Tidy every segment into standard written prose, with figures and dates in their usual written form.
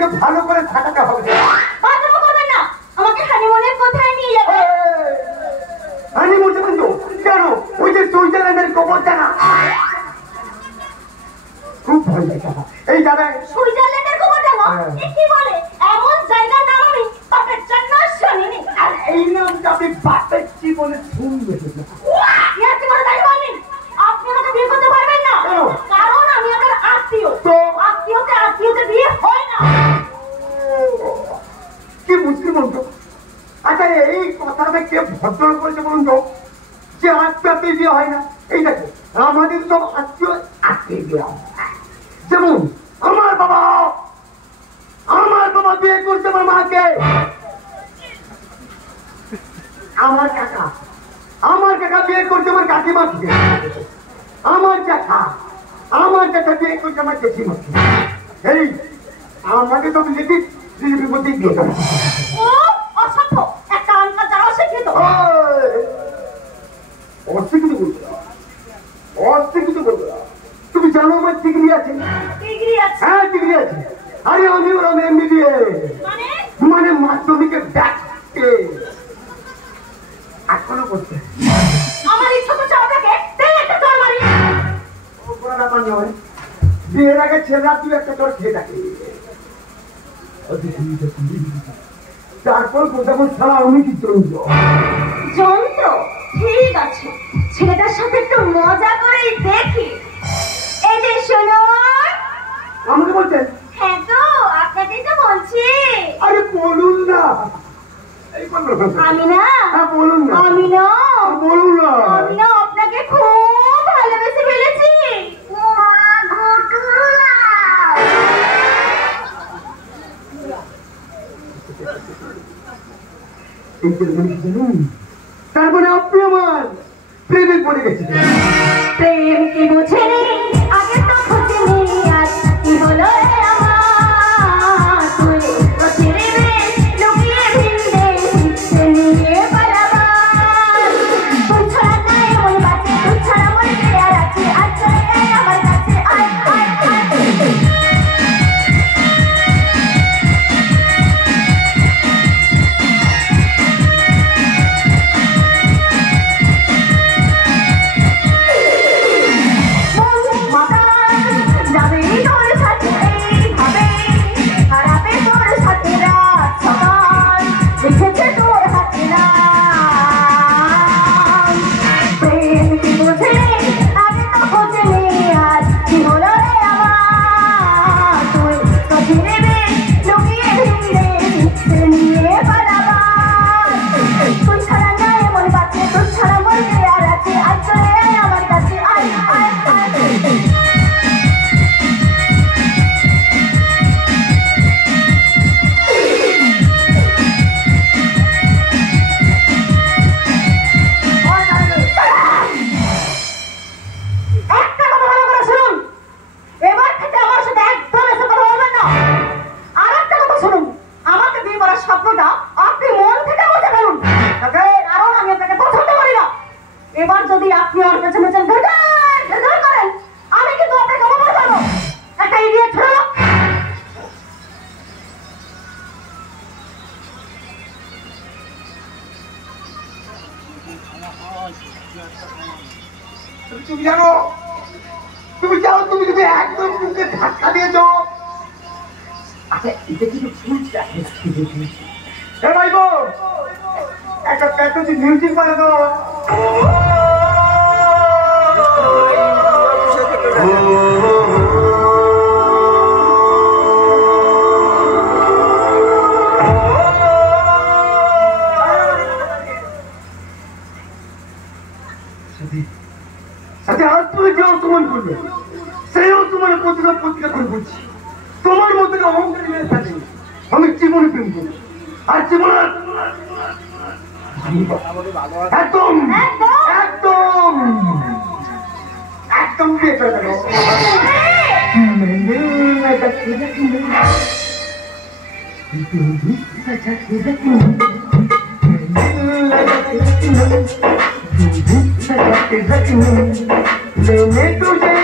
তোমাকে ভালো করে থাকাতে হবে। আমাকে হানিমুনের কোথায় নিয়ে যাবে? হানিমুন বন্ধু কেন? ওই যে সুইজারল্যান্ডের কবরটা না, খুব ভালো জায়গা। এই যাবে সুইজারল্যান্ডের কবরটা? কি বলে? এমন জায়গার নাম আমি বাপের জন্য শুনিনি। আর এই নামটা আপনি বাপের জীবনে শুনবেন না। ইয়ার্কি করে তাই বলেন? আপনি আমাকে বিয়ে করতে পারবেন না, কারণ আমি আপনার আত্মীয়। তো আত্মীয়তে বিয়ে হয় না। কি মুসলিম বন্ধু? আচ্ছা এই কথাটা কে ভদ্র করেছে বলুন তো, যে আত্মীয় বিয়ে হয় না? এই দেখো আমাদের সব আত্মীয় বিয়ে হয়। যেমন আমার বাবা বিয়ে করছে আমার মাকে, আমার কাকা বিয়ে করছে আমার কাকিমাকে, আমার জ্যাঠা বিয়ে করছে আমার জেঠিমাকে। এই আমাকে তো রিলেটিভ মধ্যেই বিয়ে করে। ও অসভ্য একটা আনকাল যারা অশিক্ষিত। অশিক্ষিত বলবো না। তুমি জানো আমার ডিগ্রি আছে? হ্যাঁ ডিগ্রি আছে। আরে আমি ওরম MBBS, মানে মাধ্যমিকের ব্যাক এখনো করতে। আমার ইচ্ছা করছে আপনাকে একটা চড় মারি। বিয়ের আগে ছেলেরা তুই একটা চড় খেয়ে থাকে, তারপর কোথাও ছাড়া আমি কি যন্ত্র। ঠিক আছে, ছেলেটার সাথে একটু মজা করেই দেখি। এই যে শুনুন। আমাকে বলছেন? হ্যাঁ তো আপনাকেই তো বলছি। আরে বলুন না। আমি না আপনাকে খুব ভালোবেসে ফেলেছি। তারপরে আপনি আমার প্রেমে পড়ে গেছে। প্রেম কি বুঝেনি আগে তো খুঁজেনি, আজ কি হলো আমার? তুই তো ছেড়ে দে লুকিয়ে ভিন্দে শিখতে নিয়ে পালাবার। তুই ছাড়া নাই মন বাঁচে, তুই ছাড়া মন আর আছে, আজ চলে আমার কাছে আয়। এবার যদি আপনি ওর পেছনে করেন, আমি কিন্তু আপনাকে অপমান করবো। একটা ইডিয়েট ছিল। তুমি জানো তুমি যদি একদম মুখে ধাক্কা দিয়েছ। আচ্ছা এটা কিন্তু ফুলটা ভাই গো, একটা প্যাথোলজি মিউজিক বাজে তো। সাথে আজ তুমি যে অসমান করবে সেই অসমানের পত্রিকা করে বলছি। তোমার মধ্যে অহংকারী মেয়ে থাকে, আমি জীবনে প্রেম করি। আর জীবন একদম একদম একদম বিয়ে করে দেবো। लेने तुझे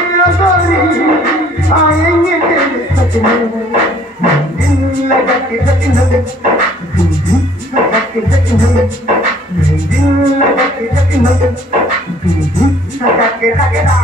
आएंगे तेरे सपने लगाके रखना लगाके रखना लगाके रखना लगाके रखना